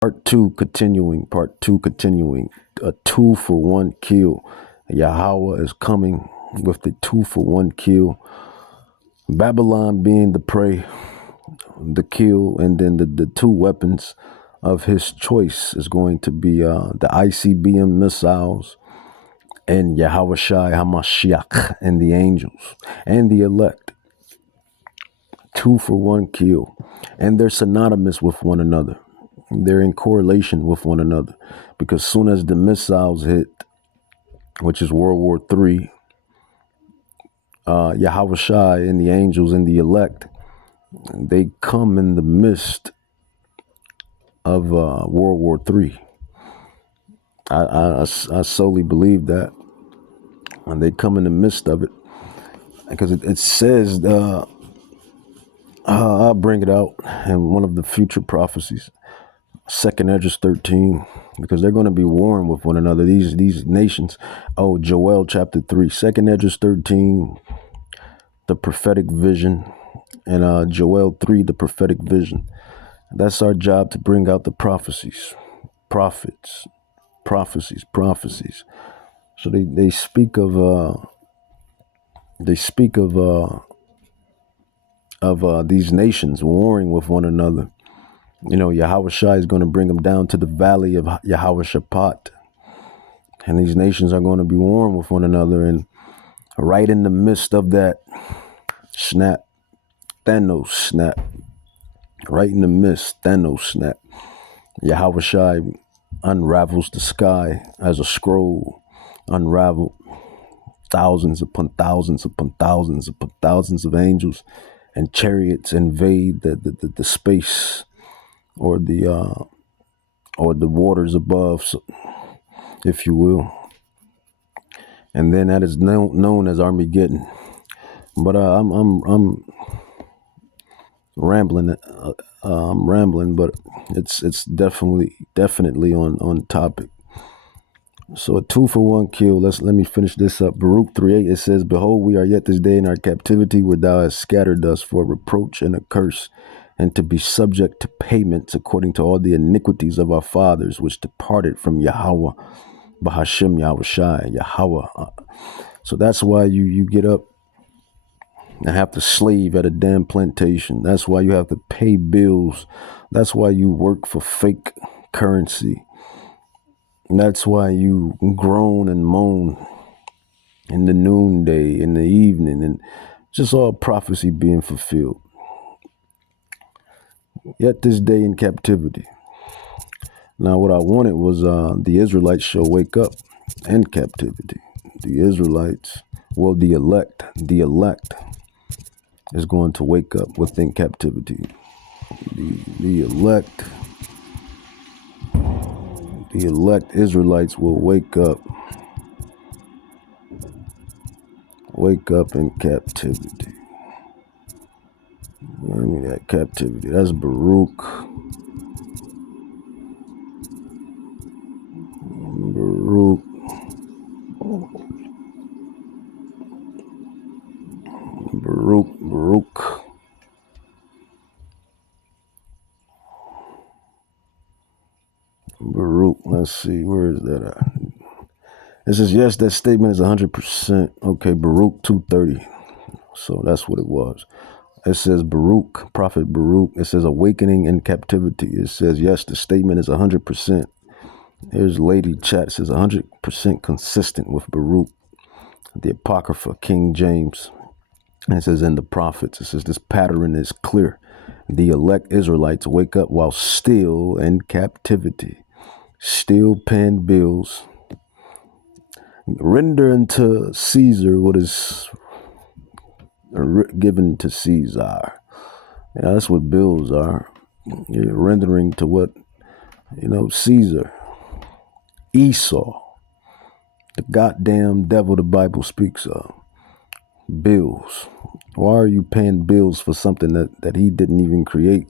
Part two continuing. A 2-for-1 kill. Yahweh is coming with the 2-for-1 kill. Babylon being the prey, the kill, and then the two weapons of his choice is going to be the ICBM missiles and Yahweh Shai HaMashiach and the angels and the elect. 2-for-1 kill. And they're synonymous with one another. They're in correlation with one another, because soon as the missiles hit, which is World War III, Yahweh Shai and the angels and the elect, they come in the midst of World War III. I solely believe that, and they come in the midst of it, because it says, I'll bring it out in one of the future prophecies. 2nd Esdras 13, because they're going to be warring with one another, these nations. Oh, Joel chapter 3, 2nd Esdras 13, the prophetic vision, and Joel 3, the prophetic vision. That's our job, to bring out the prophecies, prophecies. So they speak of these nations warring with one another. You know, Yahweh Shai is going to bring them down to the valley of Yahweh Shaphat. And these nations are going to be warring with one another. And right in the midst of that snap, Thanos snap. Right in the midst, Thanos snap. Yahweh Shai unravels the sky as a scroll unraveled. Thousands upon thousands upon thousands upon thousands of angels and chariots invade the space, or the waters above, so, if you will. And then that is known as Armageddon. But I'm rambling. I'm rambling, but it's definitely on topic. So a 2-for-1 kill. Let me finish this up. Baruch 3:8. It says, "Behold, we are yet this day in our captivity, where thou hast scattered us for a reproach and a curse, and to be subject to payments according to all the iniquities of our fathers, which departed from Yahweh, Bahashem Yahweh Shai, Yahweh." So that's why you get up and have to slave at a damn plantation. That's why you have to pay bills. That's why you work for fake currency. And that's why you groan and moan in the noonday, in the evening, and just all prophecy being fulfilled. Yet this day in captivity. Now, what I wanted was the Israelites shall wake up in captivity. The Israelites, well, the elect is going to wake up within captivity. The elect Israelites will wake up in captivity. I mean, that captivity. That's Baruch. Baruch. Let's see, where is that at? It says, yes, that statement is 100%. Okay, Baruch 2:30. So that's what it was. It says Baruch, Prophet Baruch. It says awakening in captivity. It says, yes, the statement is 100%. Here's Lady Chat. It says 100% consistent with Baruch, the Apocrypha, King James. And it says in the prophets, it says this pattern is clear. The elect Israelites wake up while still in captivity, still paying bills, render unto Caesar what is given to Caesar. Yeah, that's what bills are. You're rendering to what, Caesar, Esau, the goddamn devil the Bible speaks of. Bills. Why are you paying bills for something that he didn't even create?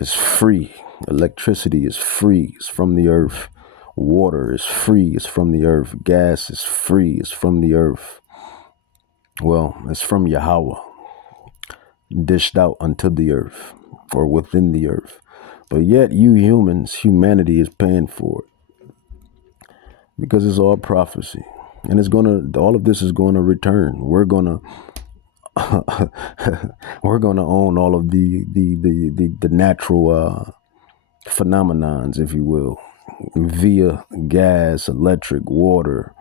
It's free. Electricity is free. It's from the earth. Water is free. It's from the earth. Gas is free. It's from the earth. Well, it's from Yahweh, dished out unto the earth, or within the earth. But yet you humans, humanity is paying for it because it's all prophecy. And all of this is going to return. We're going to we're going to own all of the natural phenomenons, if you will, via gas, electric, water.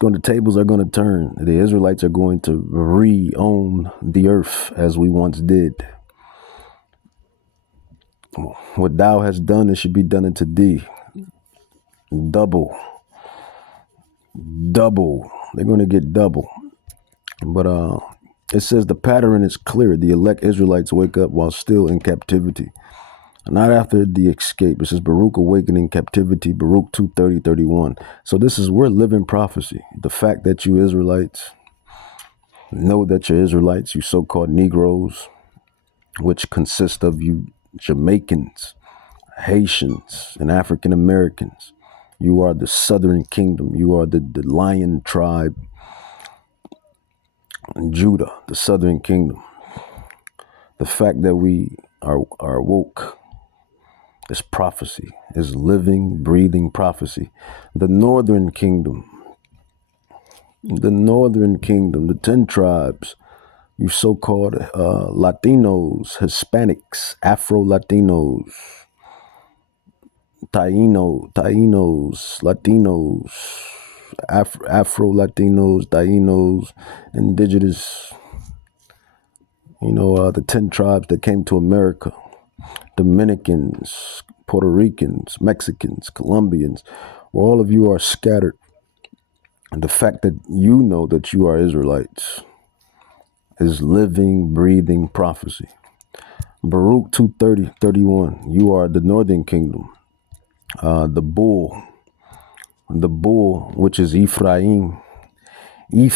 The tables are going to turn. The Israelites are going to re-own the earth as we once did. What thou hast done, it should be done unto thee. Double. They're going to get double. But it says the pattern is clear. The elect Israelites wake up while still in captivity. Not after the escape. It says Baruch awakened in captivity, Baruch 2:30-31. So we're living prophecy. The fact that you Israelites know that you're Israelites, you so-called Negroes, which consist of you Jamaicans, Haitians, and African Americans. You are the Southern Kingdom. You are the Lion tribe, Judah, the Southern Kingdom. The fact that we are woke is prophecy, is living, breathing prophecy. The Northern Kingdom, the 10 tribes, you so-called Latinos, Hispanics, Afro-Latinos, Tainos, Latinos, Afro-Latinos, Tainos, indigenous, the 10 tribes that came to America, Dominicans, Puerto Ricans, Mexicans, Colombians, where all of you are scattered. And the fact that you know that you are Israelites is living, breathing prophecy. Baruch 2:30-31. You are the Northern Kingdom. The bull, which is Ephraim. The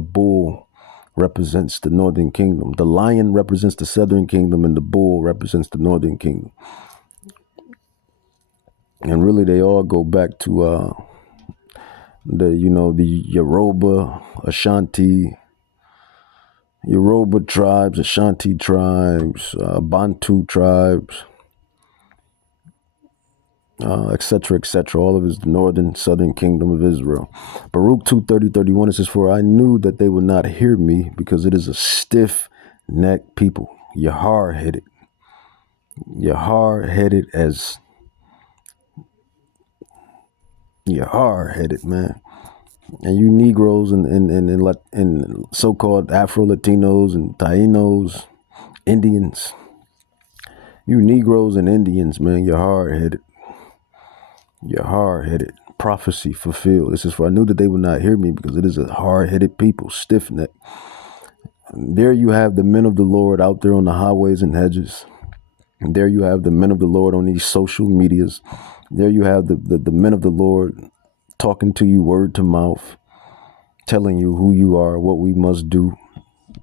bull represents the Northern Kingdom. The lion represents the Southern Kingdom, and the bull represents the Northern Kingdom. And really, they all go back to the Yoruba, Yoruba tribes, Ashanti tribes, Bantu tribes, etc., etc. All of it is the northern, southern kingdom of Israel. Baruch 2:30-31, it says, for I knew that they would not hear me because it is a stiff-necked people. You're hard-headed. You're hard-headed, man. And you Negroes and so-called Afro-Latinos and Tainos, Indians. You Negroes and Indians, man, you're hard-headed. You're hard-headed. Prophecy fulfilled. It says, for I knew that they would not hear me because it is a hard-headed people, stiff-necked. There you have the men of the Lord out there on the highways and hedges. And there you have the men of the Lord on these social medias. There you have the men of the Lord talking to you word to mouth, telling you who you are, what we must do,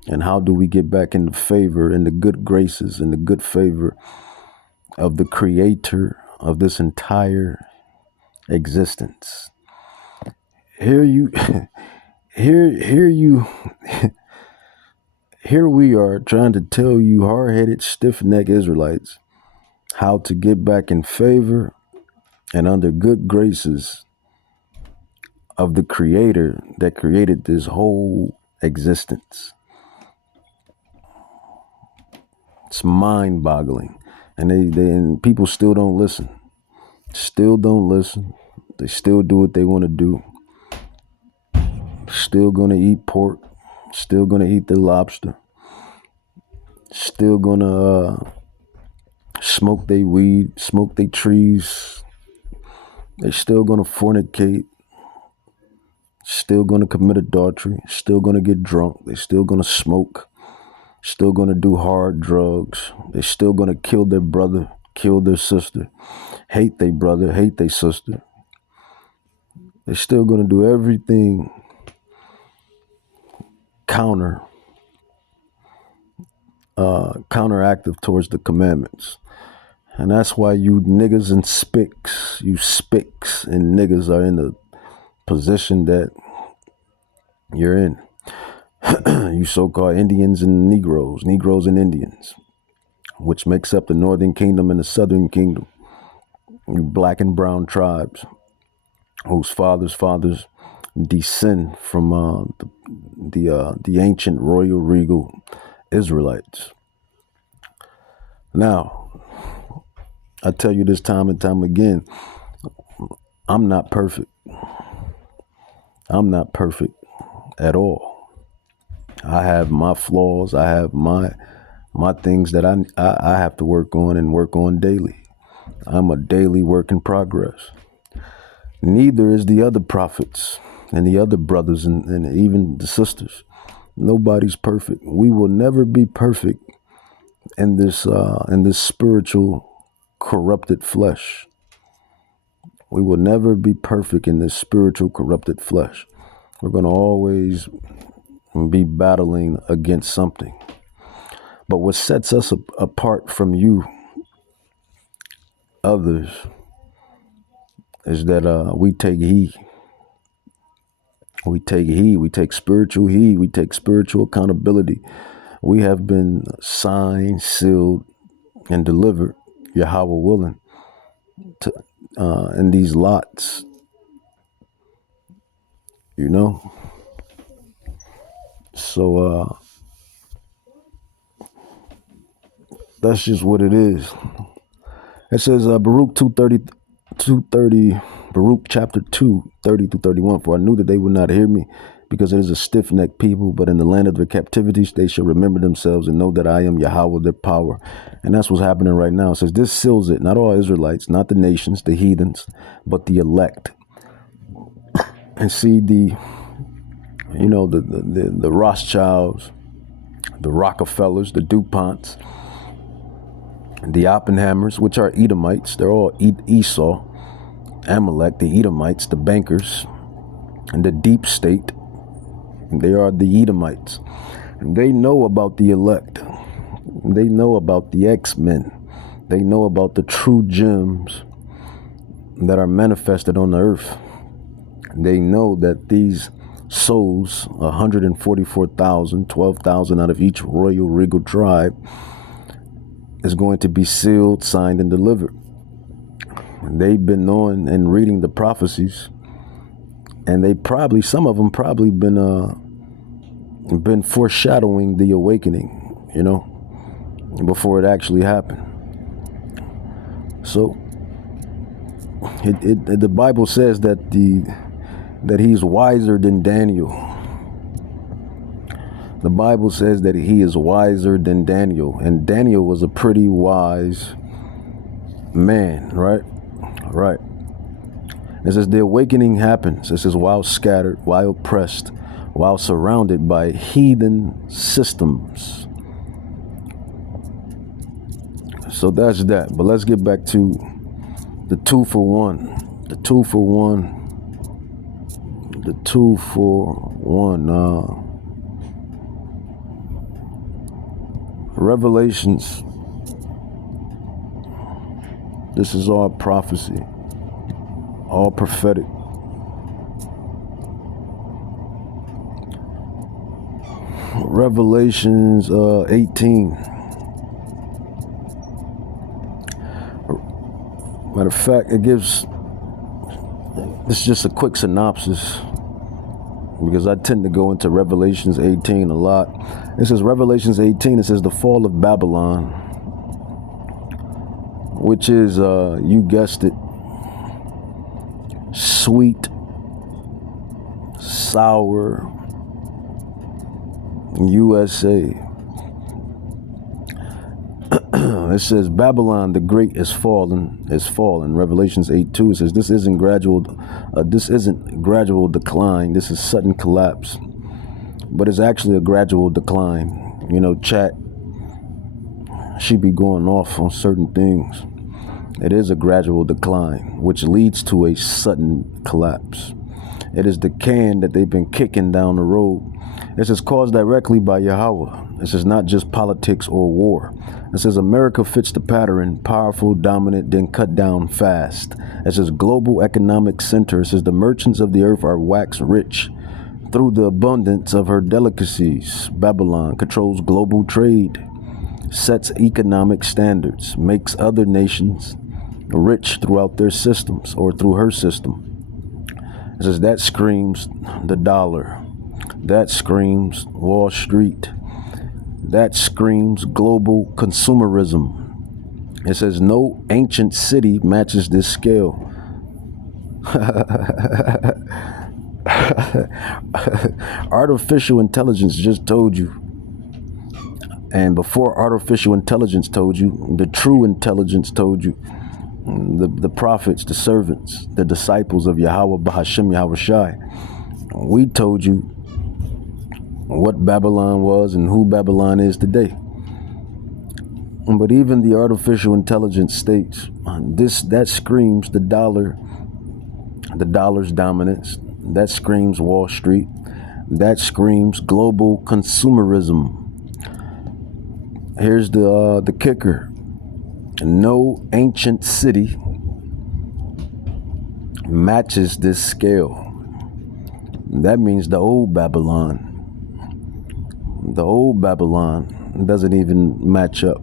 and how do we get back in the favor and the good graces and the good favor of the creator of this entire existence. Here we are trying to tell you hard-headed, stiff-necked Israelites how to get back in favor and under good graces of the creator that created this whole existence. It's mind-boggling. And people still don't listen. They still do what they want to do. Still going to eat pork. Still going to eat the lobster. Still going to smoke their weed, smoke their trees. They still going to fornicate. Still going to commit adultery. Still going to get drunk. They still going to smoke. Still going to do hard drugs. They still going to kill their brother, kill their sister, hate their brother, hate their sister. They're still going to do everything counteractive towards the commandments. And that's why you niggas and spicks and niggas are in the position that you're in. You so-called Indians and Negroes and Indians. which makes up the northern kingdom and the southern kingdom. You black and brown tribes whose fathers' descend from the ancient royal regal Israelites. Now, I tell you this time and time again, I'm not perfect. I'm not perfect at all. I have my flaws. I have my things that I have to work on and work on daily. I'm a daily work in progress. Neither is the other prophets and the other brothers and even the sisters. Nobody's perfect. We will never be perfect in this spiritual corrupted flesh. We will never be perfect in this spiritual corrupted flesh. We're going to always be battling against something. But what sets us apart from you others is that we take heed. We take heed. We take spiritual heed. We take spiritual accountability. We have been signed, sealed, and delivered, Yahweh willing, to in these lots. You know? So that's just what it is. It says Baruch 230, Baruch chapter 2, 30 through 31. For I knew that they would not hear me, because it is a stiff-necked people, but in the land of their captivity they shall remember themselves and know that I am Yahweh their power. And that's what's happening right now. It says this seals it, not all Israelites, not the nations, the heathens, but the elect. And see the Rothschilds, the Rockefellers, the DuPonts, the Oppenheimers, which are Edomites. They're all Esau, Amalek, the Edomites, the bankers, and the deep state. They are the Edomites. And they know about the elect. They know about the X-Men. They know about the true gems that are manifested on the earth. They know that these souls, 144,000, 12,000 out of each royal regal tribe, is going to be sealed, signed, and delivered. And they've been knowing and reading the prophecies, and some of them probably been foreshadowing the awakening, before it actually happened. So the Bible says that he's wiser than Daniel. The Bible says that he is wiser than Daniel, and Daniel was a pretty wise man, right? Right. It says the awakening happens. It says while scattered, while oppressed, while surrounded by heathen systems. So that's that. But let's get back to the 2 for 1. The 2 for 1. The 2 for 1. Revelations. This is all prophecy, all prophetic. Revelations 18. Matter of fact, this is just a quick synopsis, because I tend to go into Revelations 18 a lot. It says Revelations 18, it says the fall of Babylon, which is, you guessed it, sweet, sour, USA. It says Babylon the Great is fallen. Revelations 8:2. It says this isn't gradual decline. This is sudden collapse, but it's actually a gradual decline. Chat, she be going off on certain things. It is a gradual decline, which leads to a sudden collapse. It is the can that they've been kicking down the road. This is caused directly by Yahweh. This is not just politics or war. It says America fits the pattern, powerful, dominant, then cut down fast. It says global economic center. It says the merchants of the earth are wax rich through the abundance of her delicacies. Babylon controls global trade. sets economic standards, makes other nations rich throughout their systems or through her system. It says that screams the dollar. That screams Wall Street. That screams global consumerism. It says no ancient city matches this scale. Artificial intelligence just told you. And before artificial intelligence told you, the true intelligence told you. The prophets, the servants, the disciples of Yahweh Bahashem Yahweh Shai. We told you what Babylon was and who Babylon is today. But even the artificial intelligence states that screams the dollar, the dollar's dominance. That screams Wall Street. That screams global consumerism. Here's the kicker. No ancient city matches this scale. That means the old Babylon. The old Babylon doesn't even match up.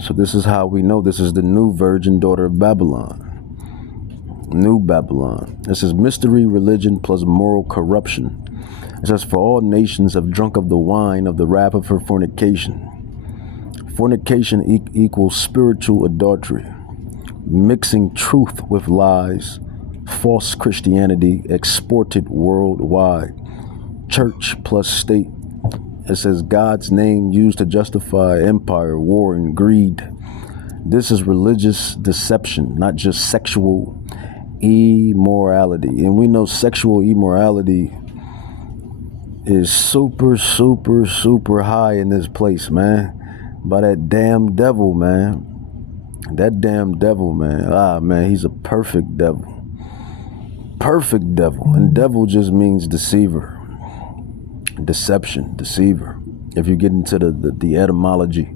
So this is how we know this is the new virgin daughter of Babylon. New Babylon. This is mystery, religion, plus moral corruption. It says, for all nations have drunk of the wine of the wrath of her fornication. Fornication equals spiritual adultery, mixing truth with lies, false Christianity exported worldwide. Church plus state. It says God's name used to justify empire, war, and greed. This is religious deception, not just sexual immorality. And we know sexual immorality is super, super, super high in this place, man. By that damn devil, man. That damn devil, man. Man, he's a perfect devil. Perfect devil. And devil just means deceiver. Deception, deceiver. If you get into the etymology,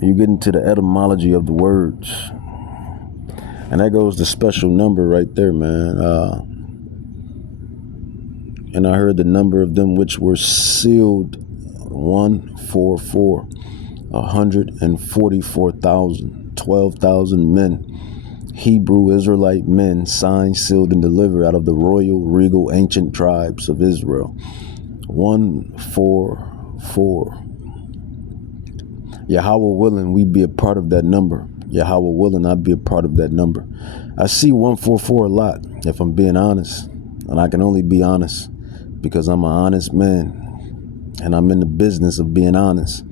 you get into the etymology of the words. And that goes the special number right there, man. And I heard the number of them which were sealed, 144, 144,000, 12,000 men, Hebrew Israelite men, signed, sealed, and delivered out of the royal, regal, ancient tribes of Israel. 144. Yahweh willing, we be a part of that number. Yahweh willing, I'd be a part of that number. I see 144 a lot, if I'm being honest. And I can only be honest because I'm an honest man. And I'm in the business of being honest,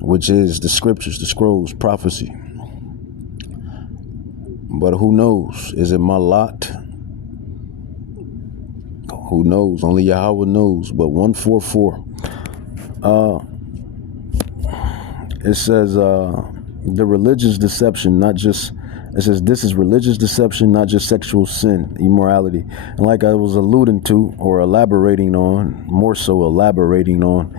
which is the scriptures, the scrolls, prophecy. But who knows? Is it my lot? Who knows? Only Yahweh knows. But 144. It says the religious deception, not just. It says this is religious deception, not just sexual sin, immorality. And like I was alluding to or elaborating on, more so elaborating on,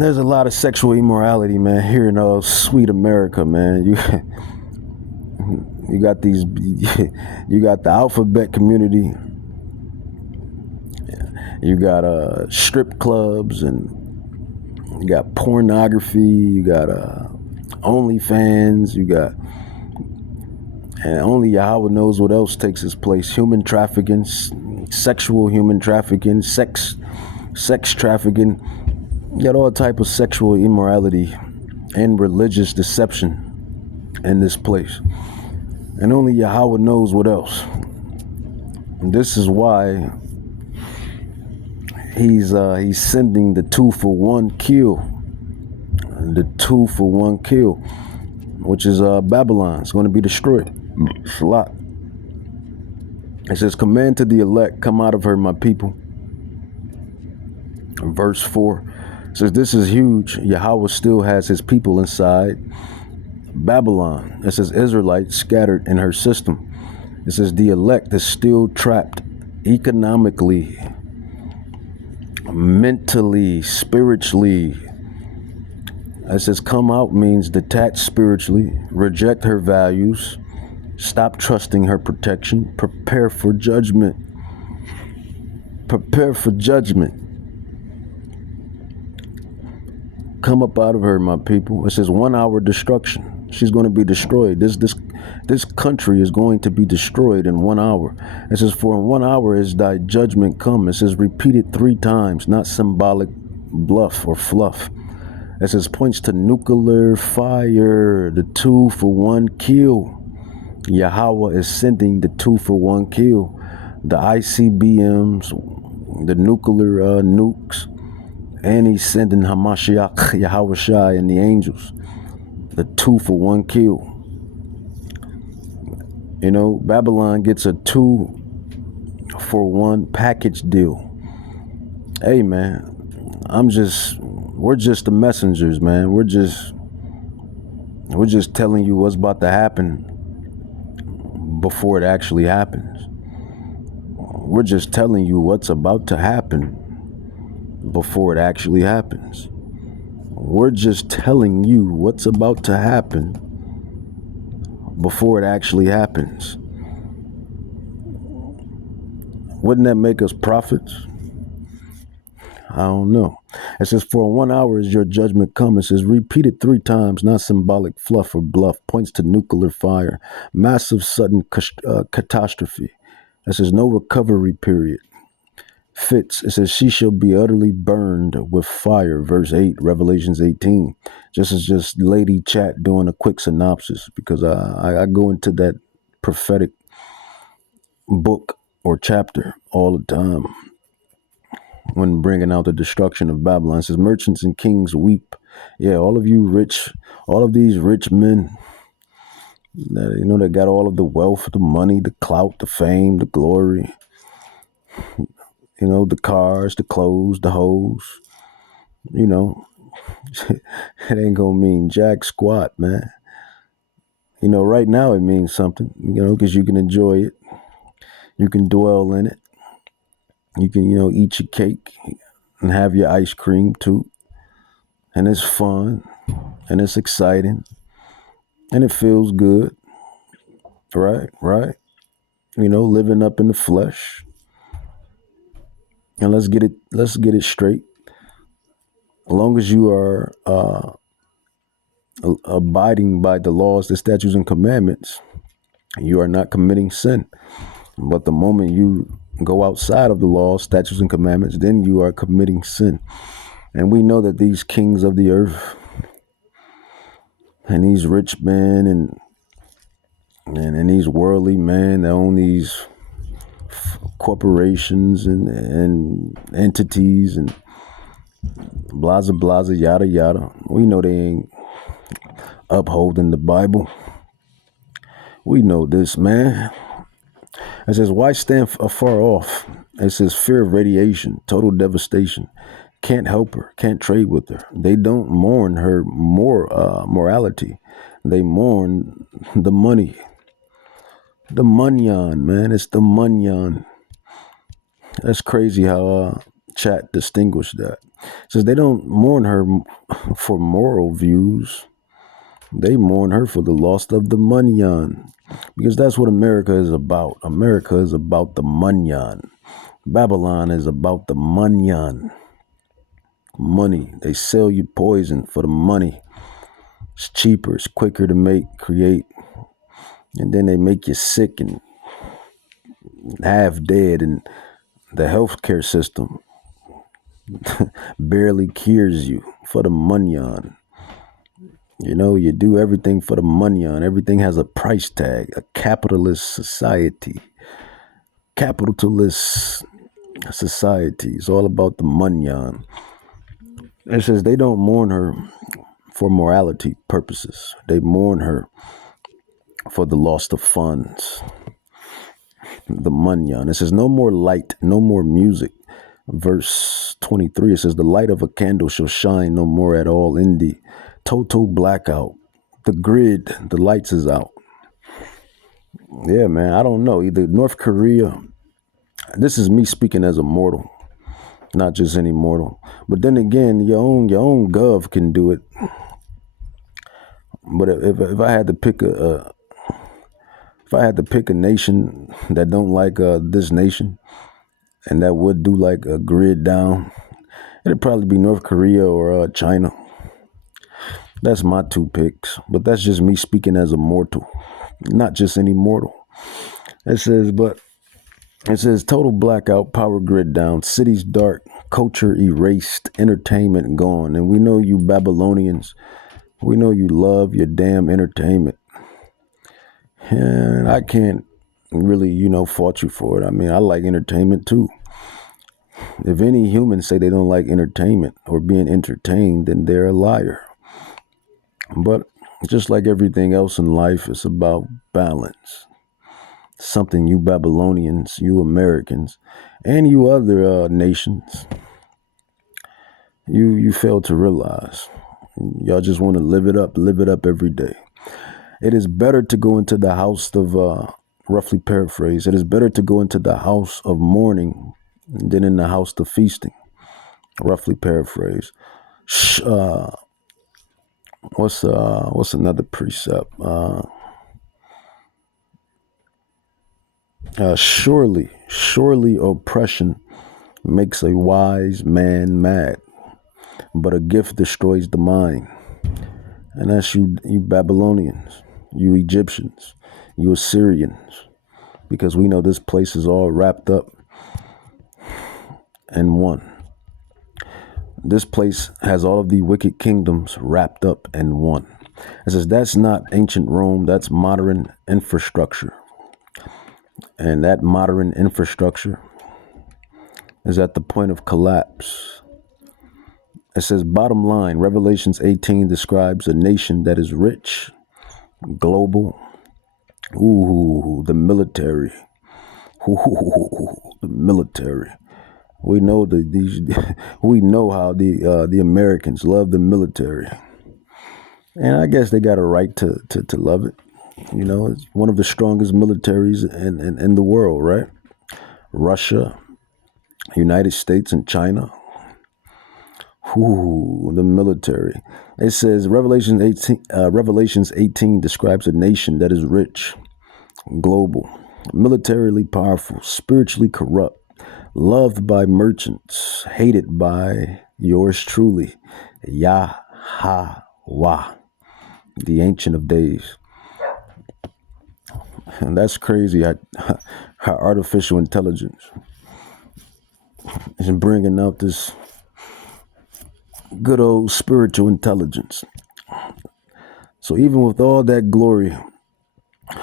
there's a lot of sexual immorality, man, here in sweet America, man. You got these, you got the alphabet community. You got strip clubs, and you got pornography. You got OnlyFans. You got, and only Yahweh knows what else takes its place. Human trafficking, sexual human trafficking, sex trafficking. You got all type of sexual immorality and religious deception in this place. And only Yahweh knows what else. And this is why he's sending the 2-for-1 kill. The 2-for-1 kill, which is Babylon. It's going to be destroyed. It's a lot. It says, command to the elect, come out of her, my people. Verse 4 says, this is huge. Yahweh still has his people inside Babylon. It says Israelites scattered in her system. It says the elect is still trapped economically, mentally, spiritually. It says come out means detach spiritually, reject her values, stop trusting her protection, prepare for judgment. Prepare for judgment. come up out of her, my people. It says 1 hour destruction. She's going to be destroyed. This country is going to be destroyed in 1 hour. It says, for in 1 hour is thy judgment come. It says, repeated 3 times, not symbolic bluff or fluff. It says, points to nuclear fire, the 2 for 1 kill. Yahweh is sending the 2 for 1 kill. The ICBMs, the nuclear nukes, and he's sending Hamashiach, Yahweh Shai, and the angels. The 2 for 1 kill. You know, Babylon gets a 2 for 1 package deal. Hey, man, we're just the messengers, man. We're just telling you what's about to happen before it actually happens. We're just telling you what's about to happen before it actually happens. We're just telling you what's about to happen before it actually happens. Wouldn't that make us prophets? I don't know. It says, for 1 hour is your judgment come. It says, repeated 3 times, not symbolic fluff or bluff, points to nuclear fire, massive sudden catastrophe. It says, no recovery period. Fits. It says, she shall be utterly burned with fire. Verse 8, Revelations 18. Just lady chat doing a quick synopsis, because I go into that prophetic book or chapter all the time when bringing out the destruction of Babylon. It says, merchants and kings weep. Yeah, all of you rich, all of these rich men that, you know, that got all of the wealth, the money, the clout, the fame, the glory, you know, the cars, the clothes, the hoes, you know, it ain't gonna mean jack squat, man. You know, right now it means something, you know, because you can enjoy it. You can dwell in it. You can, you know, eat your cake and have your ice cream too. And it's fun and it's exciting and it feels good. Right. You know, living up in the flesh. And let's get it straight. As long as you are abiding by the laws, the statutes, and commandments, you are not committing sin. But the moment you go outside of the laws, statutes, and commandments, then you are committing sin. And we know that these kings of the earth and these rich men and these worldly men that own these corporations and entities and blaza yada yada, we know they ain't upholding the Bible. We know this, man. It says, why stand afar off? It says, fear of radiation, total devastation. Can't help her, can't trade with her. They don't mourn her morality. They mourn the money. The munyan, man. It's the munyan. That's crazy how chat distinguished that. It says they don't mourn her for moral views. They mourn her for the loss of the munyan. Because that's what America is about. America is about the munyan. Babylon is about the munyan. Money. They sell you poison for the money. It's cheaper. It's quicker to make, create. And then they make you sick and half dead. And the healthcare system barely cures you for the munyan. You know, you do everything for the munyan. Everything has a price tag. A capitalist society. Capitalist society. It's all about the munyan. It says they don't mourn her for morality purposes. They mourn her for the loss of funds. The munyan. It says no more light, no more music. Verse 23, it says the light of a candle shall shine no more at all in the total blackout. The grid, the lights is out. Yeah, man, I don't know. Either North Korea, this is me speaking as a mortal, not just any mortal. But then again, your own gov can do it. But if I had to pick a nation that don't like this nation, and that would do like a grid down, it'd probably be North Korea or China. That's my 2 picks, but that's just me speaking as a mortal, not just any mortal. It says total blackout, power grid down, cities dark, culture erased, entertainment gone. And we know you Babylonians, we know you love your damn entertainment. And I can't really, fault you for it. I mean, I like entertainment too. If any humans say they don't like entertainment or being entertained, then they're a liar. But just like everything else in life, it's about balance. Something you Babylonians, you Americans, and you other nations, you fail to realize. Y'all just want to live it up every day. It is better to go into the house of, roughly paraphrase, it is better to go into the house of mourning than in the house of feasting. Roughly paraphrase. What's another precept? Surely oppression makes a wise man mad, but a gift destroys the mind. And that's you Babylonians, you Egyptians, you Assyrians, because we know this place is all wrapped up in one. This place has all of the wicked kingdoms wrapped up in one. It says that's not ancient Rome, that's modern infrastructure. And that modern infrastructure is at the point of collapse. It says, bottom line, Revelations 18 describes a nation that is rich, global. The military. The military. We know we know how the Americans love the military, and I guess they got a right to love it. It's one of the strongest militaries in the world, right? Russia, United States, and China. The military. It says Revelations 18 describes a nation that is rich, global, militarily powerful, spiritually corrupt, loved by merchants, hated by yours truly, Yahweh, the Ancient of Days. And that's crazy how artificial intelligence is bringing out this good old spiritual intelligence. So even with all that glory,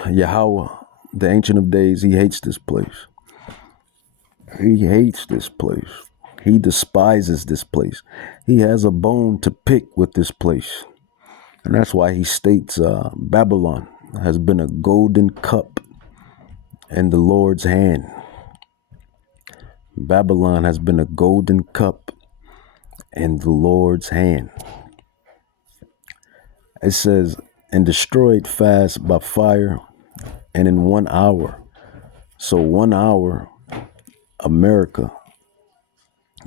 Yahweh, the Ancient of Days, he hates this place. He hates this place. He despises this place. He has a bone to pick with this place. And that's why he states Babylon has been a golden cup in the Lord's hand. Babylon has been a golden cup in the Lord's hand. It says, and destroyed fast by fire and in 1 hour. So 1 hour, America,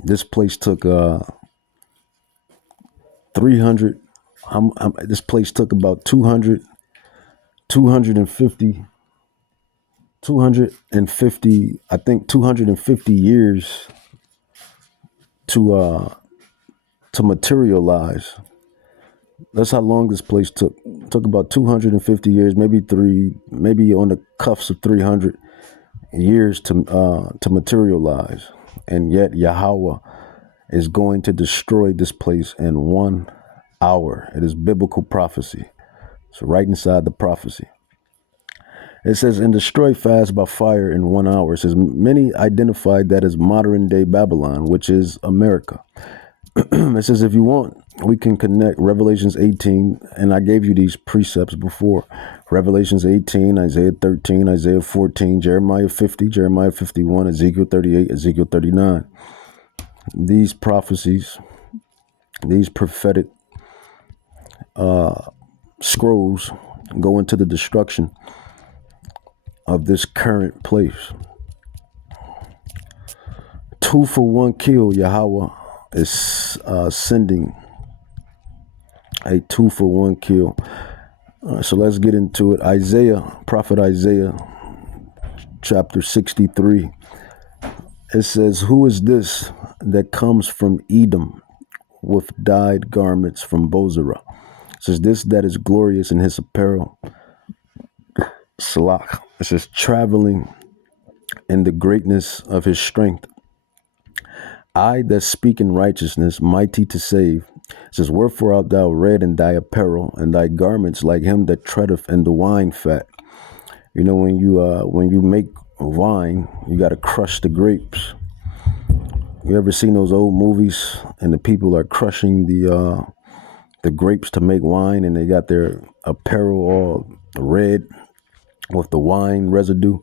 this place took 300, this place took about 250, I think 250 years to materialize. That's how long this place took. It took about 250 years, maybe on the cuffs of 300 years to materialize. And yet Yahweh is going to destroy this place in 1 hour. It is biblical prophecy. It's right inside the prophecy. It says, and destroy fast by fire in 1 hour. It says, many identified that as modern day Babylon, which is America. It says, if you want, we can connect Revelations 18, and I gave you these precepts before. Revelations 18, Isaiah 13, Isaiah 14, Jeremiah 50, Jeremiah 51, Ezekiel 38, Ezekiel 39. These prophecies, these prophetic scrolls go into the destruction of this current place. 2 for 1 kill, Yahweh is sending a 2 for 1 kill. So let's get into it. Prophet Isaiah, chapter 63. It says, who is this that comes from Edom with dyed garments from Bozrah? says, this that is glorious in his apparel, Salak. It says, traveling in the greatness of his strength. I that speak in righteousness, mighty to save. It says, wherefore art thou red in thy apparel, and thy garments like him that treadeth in the wine fat. You know, when you make wine, you got to crush the grapes. You ever seen those old movies and the people are crushing the grapes to make wine, and they got their apparel all red with the wine residue?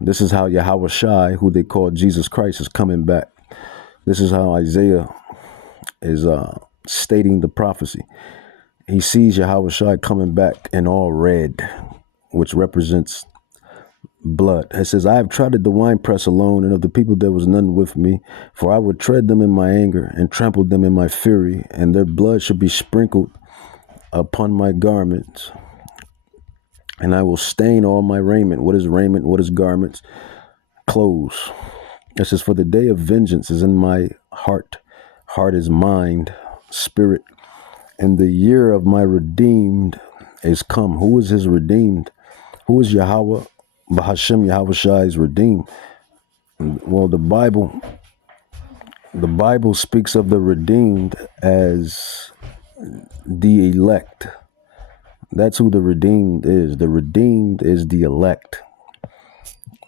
This is how Yahweh Shai, who they call Jesus Christ, is coming back. This is how Isaiah is stating the prophecy. He sees Yahweh Shai coming back in all red, which represents blood. It says, I have trodden the winepress alone, and of the people there was none with me. For I would tread them in my anger, and trample them in my fury, and their blood should be sprinkled upon my garments. And I will stain all my raiment. What is raiment? What is garments? Clothes. It says, for the day of vengeance is in my heart. Heart is mind, spirit. And the year of my redeemed is come. Who is his redeemed? Who is Yahweh? Bahashem Yahweh Shai is redeemed. Well, the Bible speaks of the redeemed as the elect. That's who the redeemed is. The redeemed is the elect.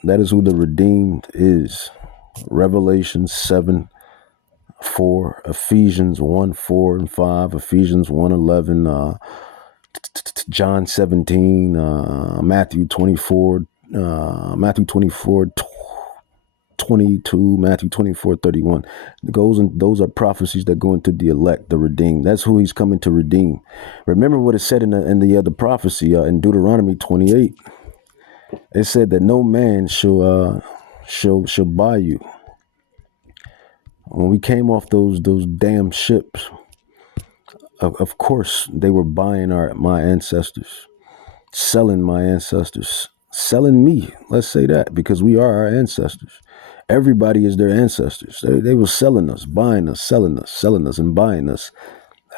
That is who the redeemed is. Revelation 7:4, Ephesians 1:4-5, Ephesians 1:11, John 17, Matthew 24, Matthew 24:22, Matthew 24:31. Those are prophecies that go into the elect, the redeemed. That's who he's coming to redeem. Remember what it said in the other prophecy in Deuteronomy 28. It said that no man shall buy you. When we came off those damn ships, of course they were buying my ancestors, selling my ancestors, selling me. Let's say that, because we are our ancestors. Everybody is their ancestors. They were selling us, buying us, selling us, and buying us.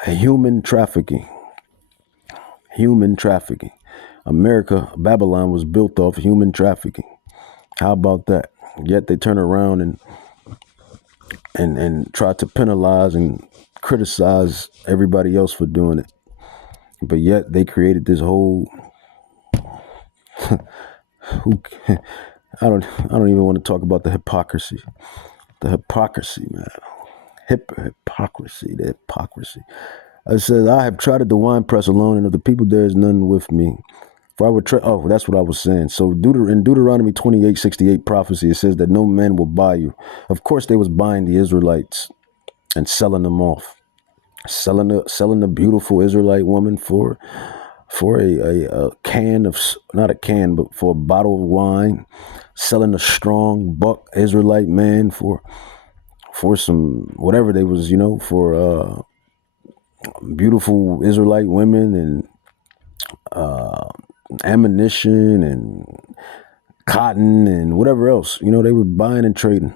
Human trafficking. Human trafficking. America, Babylon was built off human trafficking. How about that? Yet they turn around and try to penalize and criticize everybody else for doing it. But yet they created this whole I don't even want to talk about the hypocrisy. The hypocrisy, man. Hypocrisy. It says, I have trodden the winepress alone, and of the people there is none with me. For I would that's what I was saying. So in Deuteronomy 28:68 prophecy, it says that no man will buy you. Of course, they was buying the Israelites and selling them off. Selling the beautiful Israelite woman for a can of, not a can, but for a bottle of wine. Selling a strong buck Israelite man for some, whatever they was, for beautiful Israelite women and ammunition and cotton and whatever else. They were buying and trading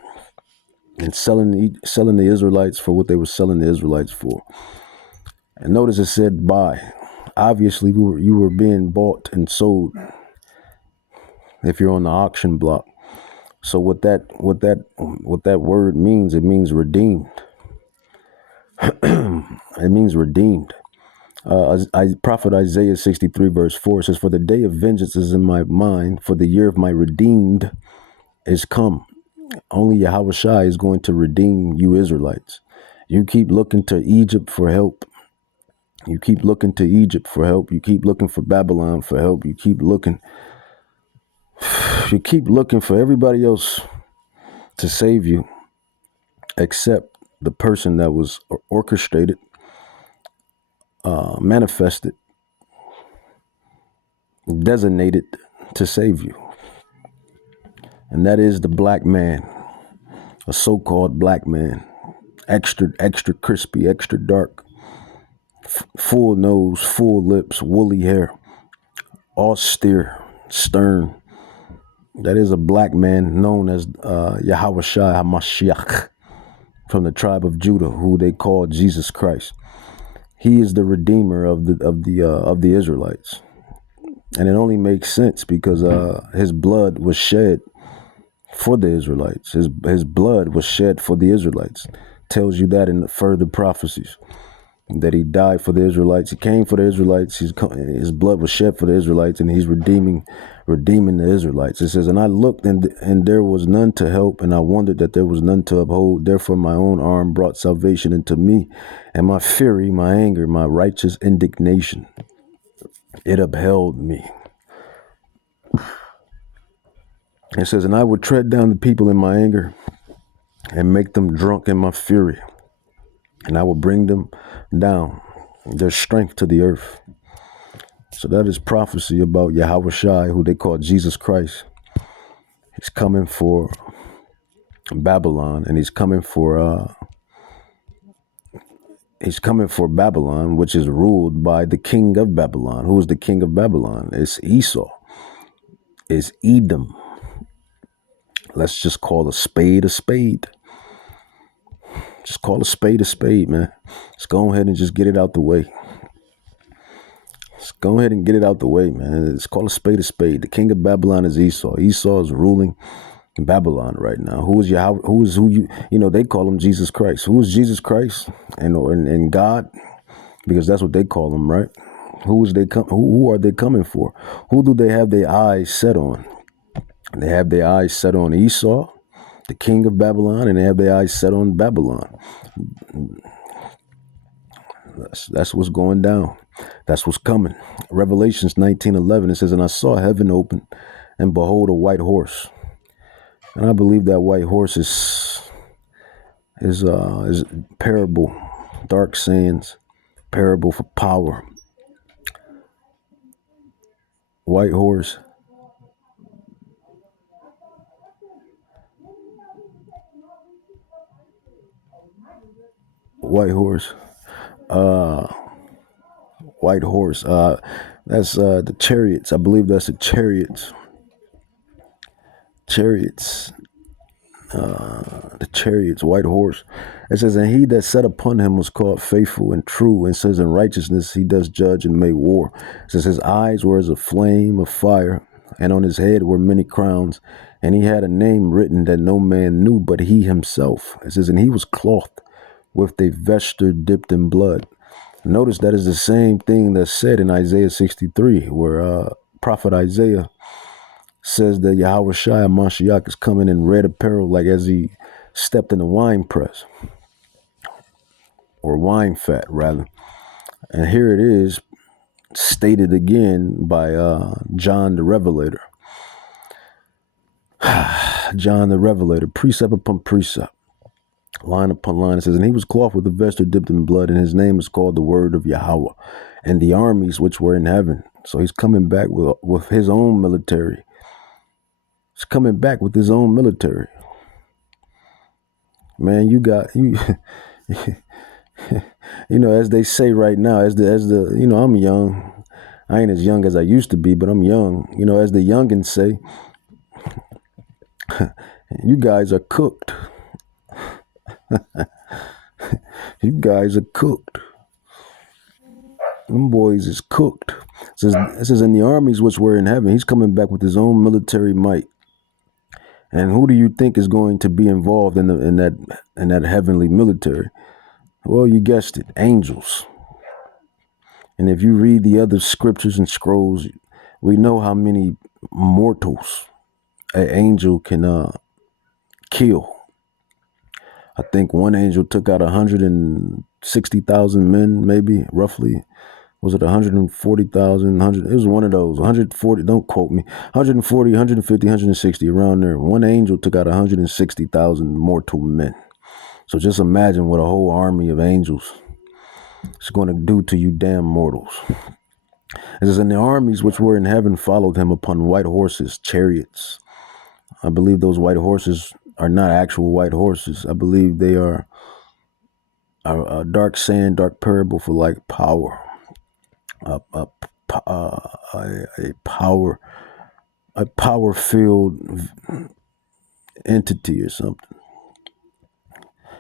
and selling the Israelites for what they were selling the Israelites for. And notice it said buy. Obviously, you were being bought and sold if you're on the auction block. So what that word means, it means redeemed. It means redeemed. Prophet Isaiah 63:4 says, for the day of vengeance is in my mind, for the year of my redeemed is come. Only Yahweh Shai is going to redeem you Israelites. You keep looking to Egypt for help. You keep looking to Egypt for help. You keep looking for Babylon for help. You keep looking for everybody else to save you, except the person that was orchestrated, manifested, designated to save you. And that is the black man, a so-called black man, extra crispy, extra dark, full nose, full lips, woolly hair, austere, stern. That is a black man known as Yahweh Shai HaMashiach from the tribe of Judah, who they call Jesus Christ. He is the redeemer of the Israelites. And it only makes sense because his blood was shed for the Israelites. His blood was shed for the Israelites. Tells you that in the further prophecies, that he died for the Israelites. He came for the Israelites. His blood was shed for the Israelites, and he's redeeming the Israelites. It says, and I looked, and there was none to help, and I wondered that there was none to uphold. Therefore my own arm brought salvation into me, and my fury, my anger, my righteous indignation, it upheld me. It says, and I would tread down the people in my anger and make them drunk in my fury, and I will bring them down, their strength to the earth. So that is prophecy about Yahweh Shai, who they call Jesus Christ. He's coming for Babylon, and he's coming for Babylon, which is ruled by the king of Babylon. Who is the king of Babylon? It's Esau. It's Edom. Let's just call a spade a spade. Just call a spade, man. Let's go ahead and just get it out the way. Let's go ahead and get it out the way, man. Let's call a spade a spade. The king of Babylon is Esau. Esau is ruling Babylon right now. Who they call him Jesus Christ. Who is Jesus Christ? And God, because that's what they call him, right? Who are they coming for? Who do they have their eyes set on? They have their eyes set on Esau, the king of Babylon, and they have their eyes set on Babylon. That's what's going down. That's what's coming. Revelations 19:11, it says, and I saw heaven open, and behold, a white horse. And I believe that white horse is parable, dark sayings, parable for power. White horse. White horse. White horse. That's the chariots. I believe that's the chariots. The chariots, white horse. It says, and he that sat upon him was called faithful and true, and says, in righteousness he does judge and make war. It says, his eyes were as a flame of fire, and on his head were many crowns, and he had a name written that no man knew but he himself. It says, and he was clothed with a vesture dipped in blood. Notice that is the same thing that's said in Isaiah 63, where prophet Isaiah says that Yahweh Shai Mashiach is coming in red apparel, like as he stepped in the wine press, or wine fat rather. And here it is stated again by John the Revelator. John the Revelator, precept upon precept, line upon line. It says, and he was clothed with a vesture dipped in blood, and his name is called the Word of Yahweh, and the armies which were in heaven. So he's coming back with his own military. He's coming back with his own military. Man, you as they say right now, as the I'm young. I ain't as young as I used to be, but I'm young. As the youngins say, you guys are cooked. You guys are cooked. Them boys is cooked. It says in the armies which were in heaven, he's coming back with his own military might. And who do you think is going to be involved in that heavenly military? Well, you guessed it, angels. And if you read the other scriptures and scrolls, we know how many mortals an angel can kill. I think one angel took out 160,000 men, maybe, roughly. Was it 140,000? It was one of those. 140, don't quote me. 140, 150, 160, around there. One angel took out 160,000 mortal men. So just imagine what a whole army of angels is going to do to you damn mortals. It says, and the armies which were in heaven followed him upon white horses, chariots. I believe those white horses are not actual white horses. I believe they are a dark saying, dark parable for like power. A power-filled entity or something.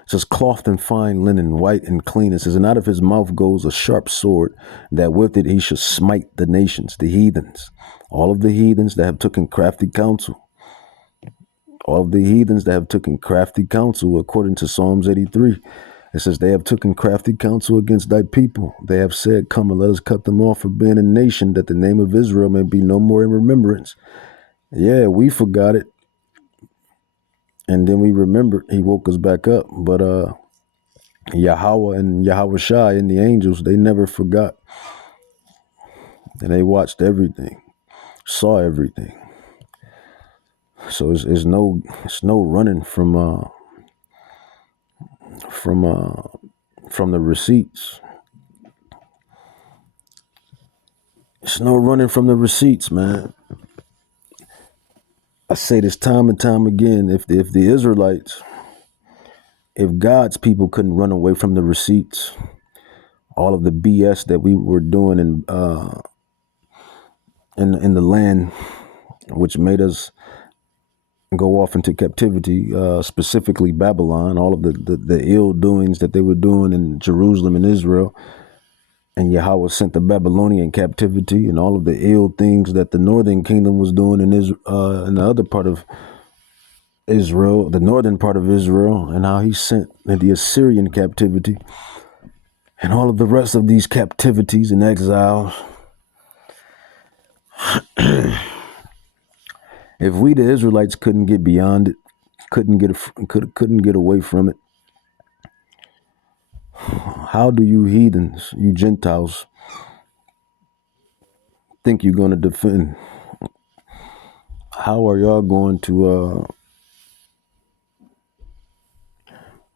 It says, clothed in fine linen, white and clean. It says, and out of his mouth goes a sharp sword, that with it he shall smite the nations, the heathens, all of the heathens that have taken crafty counsel. All of the heathens that have taken crafty counsel, according to Psalms 83. It says, they have taken crafty counsel against thy people. They have said, come and let us cut them off for being a nation, that the name of Israel may be no more in remembrance. Yeah, we forgot it. And then we remembered. He woke us back up. But Yahweh and Yahweh Shai and the angels, they never forgot. And they watched everything, saw everything. So it's no running from the receipts. It's no running from the receipts, man. I say this time and time again. If the Israelites, if God's people couldn't run away from the receipts, all of the BS that we were doing in the land, which made us go off into captivity, specifically Babylon, all of the ill doings that they were doing in Jerusalem and Israel, and Yahweh sent the Babylonian captivity, and all of the ill things that the northern kingdom was doing in Israel, in the other part of Israel, the northern part of Israel, and how he sent the Assyrian captivity, and all of the rest of these captivities and exiles. If we, the Israelites, couldn't get beyond it, couldn't get away from it, how do you heathens, you Gentiles, think you're going to defend? How are y'all going to,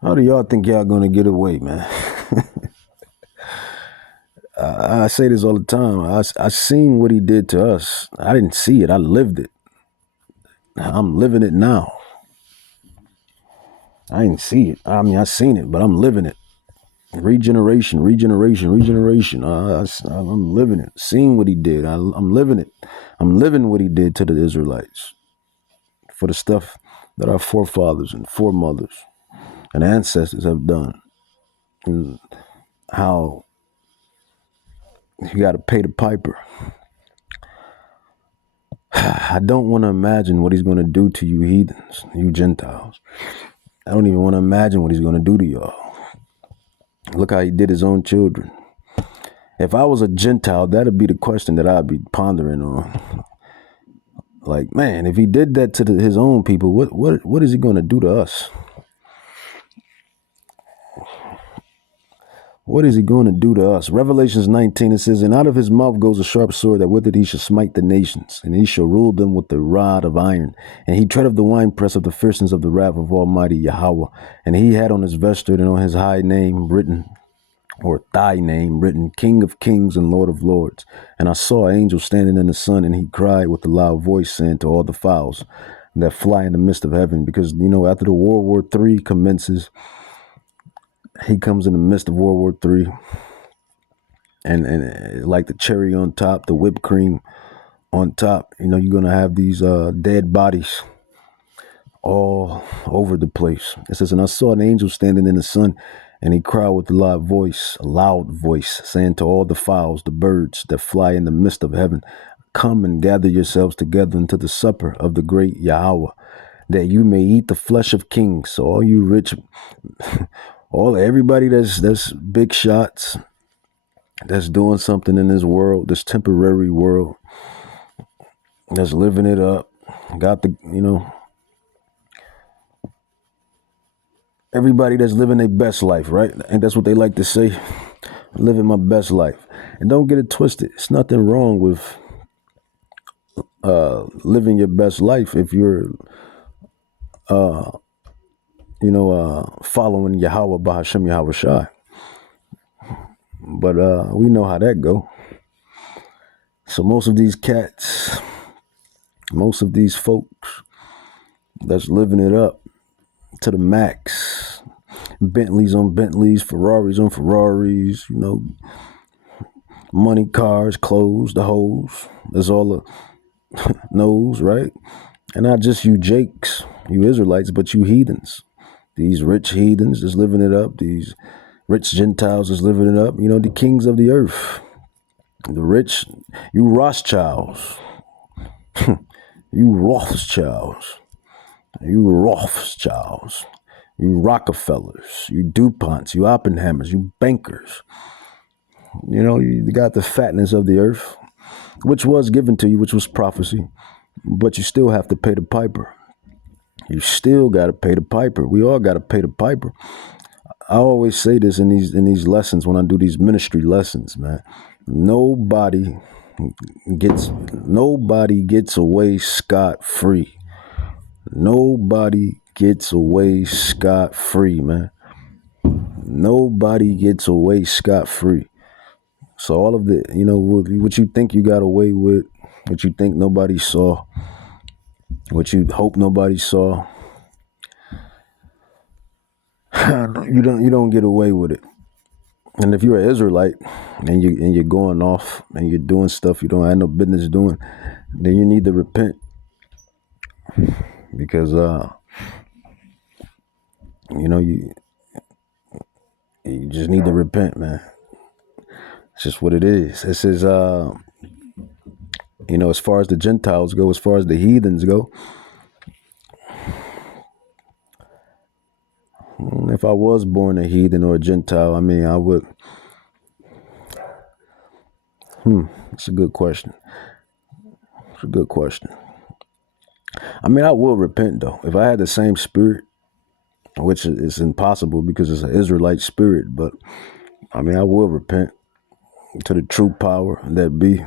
how do y'all think y'all going to get away, man? I say this all the time. I seen what he did to us. I didn't see it. I lived it. I'm living it now. I didn't see it. I mean, I seen it, but I'm living it. Regeneration. I'm living it. Seeing what he did. I'm living it. I'm living what he did to the Israelites for the stuff that our forefathers and foremothers and ancestors have done, and how you got to pay the piper. I don't want to imagine what he's going to do to you heathens, you Gentiles. I don't even want to imagine what he's going to do to y'all. Look how he did his own children. If I was a Gentile, that'd be the question that I'd be pondering on. Like, man, if he did that to his own people, what is he going to do to us? What is he going to do to us? Revelations 19, it says, and out of his mouth goes a sharp sword, that with it he shall smite the nations, and he shall rule them with the rod of iron. And he tread of the winepress of the fierceness of the wrath of Almighty Yahweh. And he had on his vesture and on his high name written, or thy name written, King of kings and Lord of lords. And I saw an angel standing in the sun, and he cried with a loud voice, saying to all the fowls that fly in the midst of heaven, because, after the World War III commences, he comes in the midst of World War III, and like the cherry on top, the whipped cream on top, you're going to have these dead bodies all over the place. It says, and I saw an angel standing in the sun, and he cried with a loud voice, saying to all the fowls, the birds that fly in the midst of heaven, come and gather yourselves together into the supper of the great Yahweh, that you may eat the flesh of kings. So all you rich, everybody that's big shots, that's doing something in this world, this temporary world, that's living it up, got the, everybody that's living their best life, right? And that's what they like to say, living my best life. And don't get it twisted. It's nothing wrong with living your best life if you're, following Yahweh Bahashem Yahweh Shai. But we know how that go. So most of these cats, most of these folks that's living it up to the max, Bentleys on Bentleys, Ferraris on Ferraris, money, cars, clothes, the hoes, that's all the knows, right? And not just you Jakes, you Israelites, but you heathens, These rich heathens is living it up. These rich Gentiles is living it up. You know, the kings of the earth, the rich, you Rothschilds, you Rothschilds, you Rothschilds, you Rockefellers, you DuPonts, you Oppenheimers, you bankers. You know, you got the fatness of the earth, which was given to you, which was prophecy, but you still have to pay the piper. You still got to pay the piper. We all got to pay the piper. I always say this in these lessons when I do these ministry lessons, man. Nobody gets away scot-free. Nobody gets away scot-free, man. Nobody gets away scot-free. So all of the, you know, what you think you got away with, what you think nobody saw, what you hope nobody saw, you don't get away with it. And if you're an Israelite and you're going off and you're doing stuff you don't have no business doing, then you need to repent, because you know, you just need to repent, man. It's just what it is. It says, you know, as far as the Gentiles go, as far as the heathens go, if I was born a heathen or a Gentile, I mean, I would. It's a good question. It's a good question. I mean, I will repent, though. If I had the same spirit, which is impossible because it's an Israelite spirit, but I mean, I will repent to the true power that be,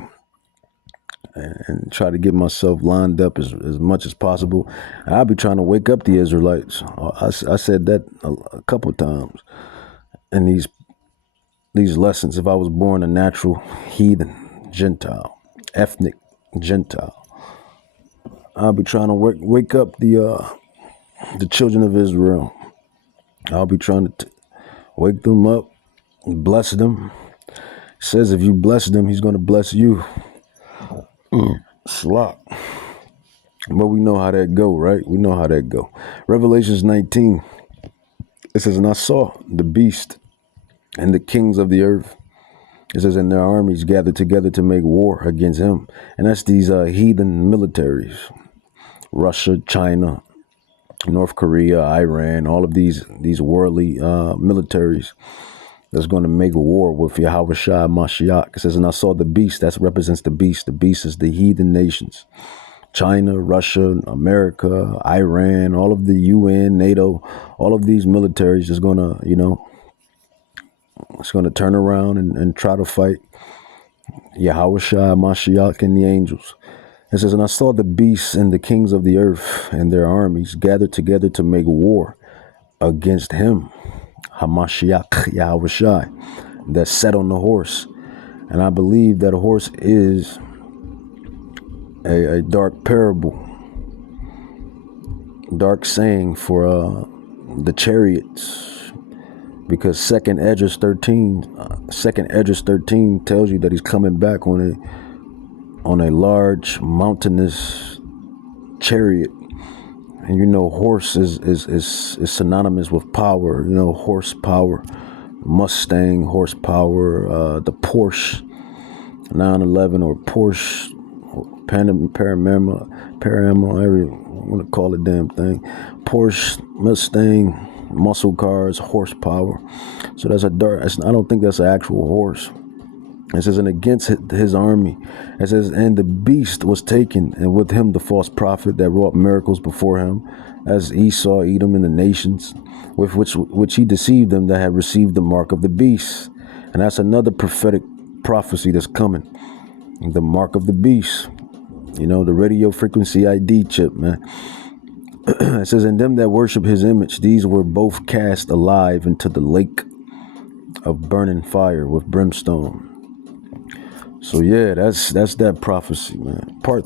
and try to get myself lined up as much as possible. And I'll be trying to wake up the Israelites. I said that a couple of times in these lessons. If I was born a natural heathen, Gentile, ethnic Gentile, I'll be trying to wake up the children of Israel. I'll be trying to wake them up, bless them. It says if you bless them, he's going to bless you. Slop. But we know how that go, right? We know how that go. Revelations 19. It says, and I saw the beast and the kings of the earth. It says, and their armies gathered together to make war against him. And that's these heathen militaries. Russia, China, North Korea, Iran, all of these worldly militaries that's going to make war with Yahweh Shai Mashiach. It says, and I saw the beast. That represents the beast. The beast is the heathen nations. China, Russia, America, Iran, all of the UN, NATO, all of these militaries is going to, you know, it's going to turn around and try to fight Yahweh Shai Mashiach and the angels. It says, and I saw the beasts and the kings of the earth and their armies gathered together to make war against him, Hamashiach, Yahweh Shai, that sat on the horse. And I believe that a horse is a dark parable, dark saying for the chariots, because Second Esdras 13 tells you that he's coming back on a large mountainous chariot. And you know, horse is synonymous with power. You know, horsepower, Mustang horsepower, the Porsche 911 or Porsche Panamera, I want to call it damn thing. Porsche, Mustang, muscle cars, horsepower. So that's I don't think that's an actual horse. It says, and against his army, it says, and the beast was taken, and with him the false prophet that wrought miracles before him, as Esau, Edom, and the nations, with which he deceived them that had received the mark of the beast. And that's another prophetic prophecy that's coming. The mark of the beast. You know, the radio frequency ID chip, man. It says, and them that worship his image, these were both cast alive into the lake of burning fire with brimstone. So yeah, that's that prophecy, man. Part